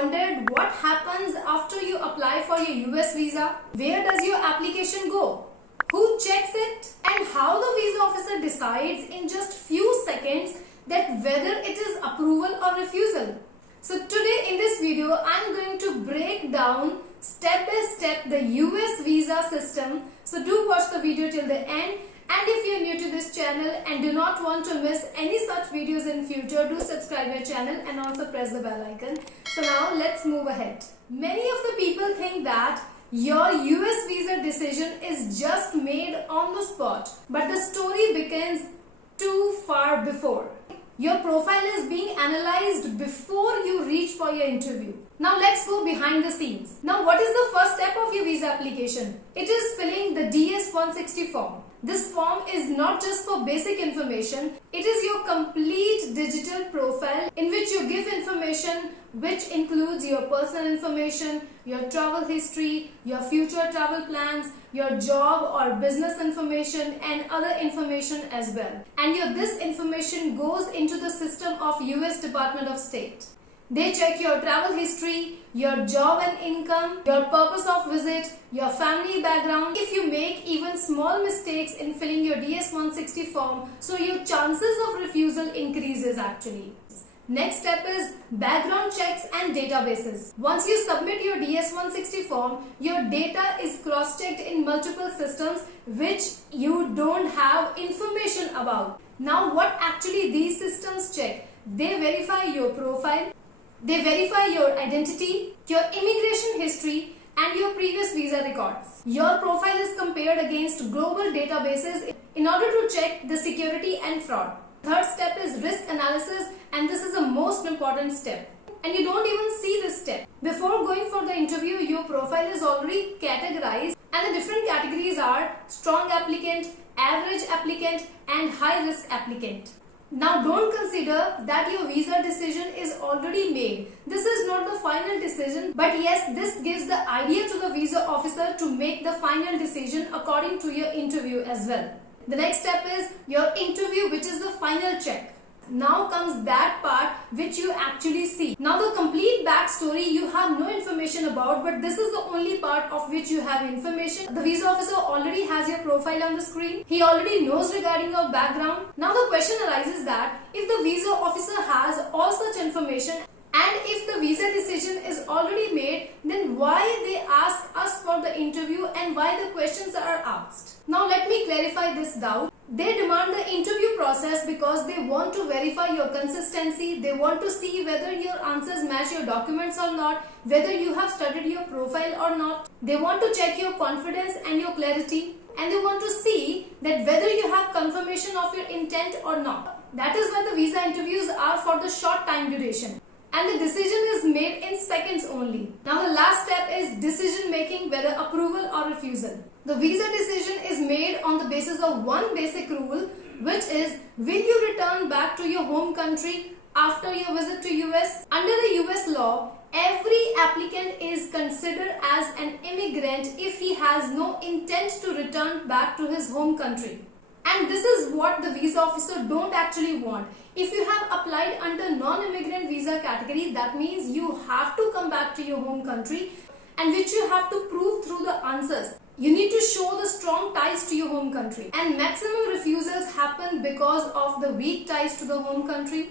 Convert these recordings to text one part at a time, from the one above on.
wondered what happens after you apply for your US visa? Where does your application go? Who checks it? And how the visa officer decides in just few seconds that whether it is approval or refusal? So today in this video, I'm going to break down step by step the US visa system. So do watch the video till the end. And if you're new to this channel and do not want to miss any such videos in future, do subscribe my channel and also press the bell icon. So now let's move ahead. Many of the people think that your US visa decision is just made on the spot, but the story begins too far before. Your profile is being analyzed before you reach for your interview. Now let's go behind the scenes. Now what is the first step of your visa application? It is filling the DS-160 form. This form is not just for basic information, it is your complete digital profile in which you give information which includes your personal information, your travel history, your future travel plans, your job or business information and other information as well. And this information goes into the system of US Department of State. They check your travel history, your job and income, your purpose of visit, your family background. If you make even small mistakes in filling your DS-160 form, so your chances of refusal increases actually. Next step is background checks and databases. Once you submit your DS-160 form, your data is cross-checked in multiple systems which you don't have information about. Now what actually these systems check? They verify your profile. They verify your identity, your immigration history and your previous visa records. Your profile is compared against global databases in order to check the security and fraud. Third step is risk analysis, and this is the most important step. And you don't even see this step. Before going for the interview, your profile is already categorized and the different categories are strong applicant, average applicant and high risk applicant. Now don't consider that your visa decision is already made. This is not the final decision, but yes, this gives the idea to the visa officer to make the final decision according to your interview as well. The next step is your interview, which is the final check. Now comes that part which you actually see. Now the complete backstory you have no information about, but this is the only part of which you have information. The visa officer already has your profile on the screen. He already knows regarding your background. Now the question arises that if the visa officer has all such information and if the visa decision is already made, then why they ask us for the interview and why the questions are asked? Now let me clarify this doubt. They demand the interview process because they want to verify your consistency. They want to see whether your answers match your documents or not, whether you have studied your profile or not. They want to check your confidence and your clarity. And they want to see that whether you have confirmation of your intent or not. That is why the visa interviews are for the short time duration. And the decision is made in seconds only. Now the last step is decision making, whether approval or refusal. The visa decision is made on the basis of one basic rule, which is will you return back to your home country after your visit to US? Under the US law, every applicant is considered as an immigrant if he has no intent to return back to his home country. And this is what the visa officer don't actually want. If you have applied under non-immigrant visa category, that means you have to come back to your home country, and which you have to prove through the answers. You need to show the strong ties to your home country. And maximum refusals happen because of the weak ties to the home country,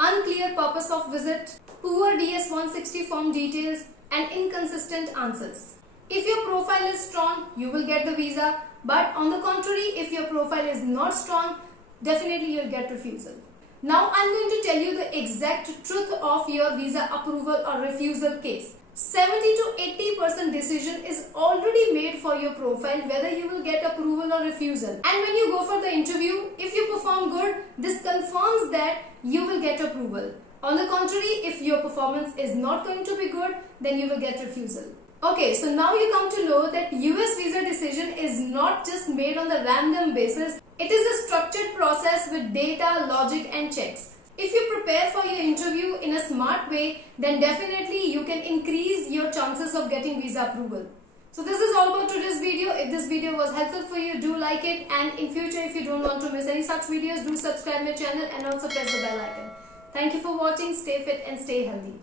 unclear purpose of visit, poor DS-160 form details and inconsistent answers. If your profile is strong, you will get the visa. But on the contrary, if your profile is not strong, definitely you'll get refusal. Now I'm going to tell you the exact truth of your visa approval or refusal case. 70 to 80% decision is already made for your profile whether you will get approval or refusal. And when you go for the interview, if you perform good, this confirms that you will get approval. On the contrary, if your performance is not going to be good, then you will get refusal. Okay, so now you come to know that US visa decision is not just made on the random basis. It is a structured process with data, logic and checks. If you prepare for your interview in a smart way, then definitely you can increase your chances of getting visa approval. So this is all about today's video. If this video was helpful for you, do like it, and in future if you don't want to miss any such videos, do subscribe my channel and also press the bell icon. Thank you for watching. Stay fit and stay healthy.